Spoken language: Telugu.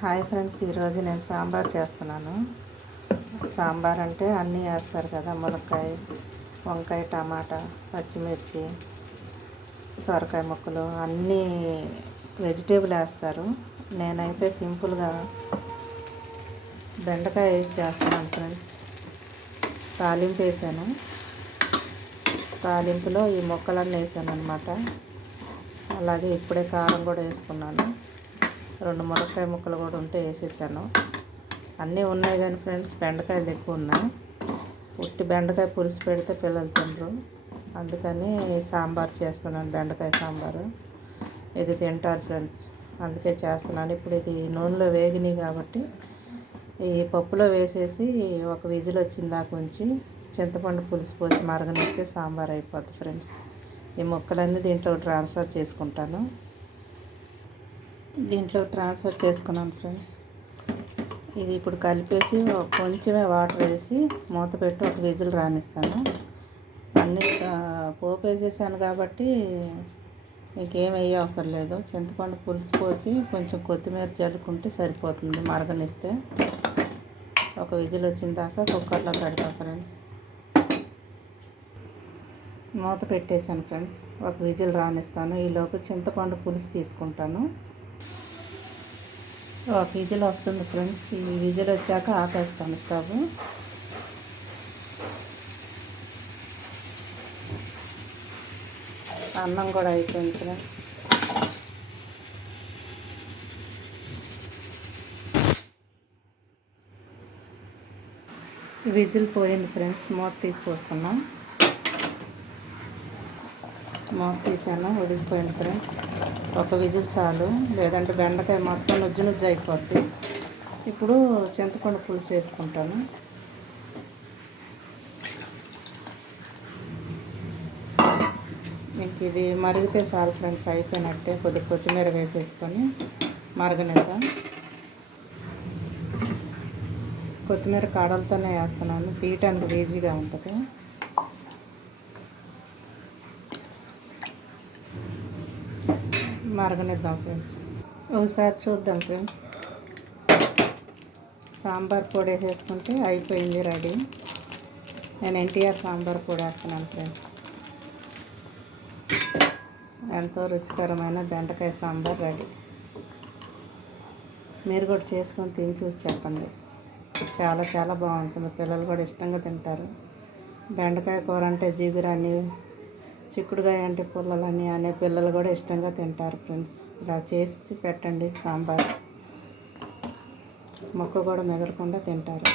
హాయ్ ఫ్రెండ్స్, ఈరోజు నేను సాంబార్ చేస్తున్నాను. సాంబార్ అంటే అన్నీ వేస్తారు కదా, ములక్కాయ, వంకాయ, టమాటా, పచ్చిమిర్చి, సొరకాయ ముక్కలు అన్నీ వెజిటేబుల్ వేస్తారు. నేనైతే సింపుల్గా బెండకాయ వేసి చేస్తున్నాను ఫ్రెండ్స్. తాలింపు వేసాను. తాలింపులో ఈ ముక్కలన్నీ వేసాను అనమాట. అలాగే ఇప్పుడే కారం కూడా వేసుకున్నాను. 2 ములక్కాయ ముక్కలు కూడా ఉంటే వేసేసాను. అన్నీ ఉన్నాయి కానీ ఫ్రెండ్స్, బెండకాయలు ఎక్కువ ఉన్నాయి. ఉట్టి బెండకాయ పులుసు పెడితే పిల్లలు తినరు, అందుకని సాంబార్ చేస్తున్నాను. బెండకాయ సాంబారు ఇది తింటారు ఫ్రెండ్స్, అందుకే చేస్తున్నాను. ఇప్పుడు ఇది నూనెలో వేగినాయి కాబట్టి ఈ పప్పులో వేసేసి ఒక విజిల్ వచ్చిందాక ఉంచి చింతపండు పులుసు పోసి మరగనిస్తే సాంబార్ అయిపోద్ది ఫ్రెండ్స్. ఈ ముక్కలన్నీ దీంట్లో ట్రాన్స్ఫర్ చేసుకుంటాను. దీంట్లో ట్రాన్స్ఫర్ చేసుకున్నాను ఫ్రెండ్స్. ఇది ఇప్పుడు కలిపేసి కొంచెమే వాటర్ వేసి మూత పెట్టి ఒక విజిల్ రానిస్తాను. అన్నీ పోపు వేసేసాను కాబట్టి ఇంకేం వేయ అవసరం లేదు. చింతపండు పులుసు పోసి కొంచెం కొత్తిమీర చల్లుకుంటే సరిపోతుంది. మరగనిస్తే ఒక విజిల్ వచ్చిన దాకా కుక్కర్లో పెడతాను ఫ్రెండ్స్. మూత పెట్టేశాను ఫ్రెండ్స్, ఒక విజిల్ రానిస్తాను. ఈలోపు చింతపండు పులుసు తీసుకుంటాను. ఒక విజిల్ వస్తుంది ఫ్రెండ్స్. ఈ విజిల్ వచ్చాక ఆపేస్తాను స్టవ్. అన్నం కూడా అయిపోయింది ఫ్రెండ్స్. విజిల్ పోయింది ఫ్రెండ్స్. మూత తీసి చూస్తున్నాం. మూత తీసాను, ఉడికిపోయింది ఫ్రెండ్స్. ఒక విజిల్ చాలు, లేదంటే బెండకాయ మొత్తం నుజ్జు నుజ్జు అయిపోద్ది. ఇప్పుడు చింతపండు పులుసు వేసుకుంటాను. ఇంక ఇది మరిగితే చాలు ఫ్రెండ్స్, అయిపోయినట్టే. కొద్దిగా కొత్తిమీర వేసేసుకొని మరగనిద్దాం. కొత్తిమీర కాడలతోనే వేస్తున్నాను, తీయటానికి ఈజీగా ఉంటుంది. మరగనిద్దాం ఫ్రెండ్స్. ఒకసారి చూద్దాం ఫ్రెండ్స్. సాంబార్ పొడి వేసేసుకుంటే అయిపోయింది, రెడీ. నేను ఎన్టీఆర్ సాంబార్ పొడి వేస్తున్నాను ఫ్రెండ్స్. ఎంతో రుచికరమైన బెండకాయ సాంబార్ రెడీ. మీరు కూడా చేసుకొని తిని చూసి చెప్పండి. చాలా చాలా బాగుంటుంది. పిల్లలు కూడా ఇష్టంగా తింటారు. బెండకాయ కూర అంటే జిగురని, చిక్కుడుకాయ అంటే పుల్లలని అనే పిల్లలు కూడా ఇష్టంగా తింటారు ఫ్రెండ్స్. ఇలా చేసి పెట్టండి సాంబార్, మొక్క కూడా మిగలకుండా తింటారు.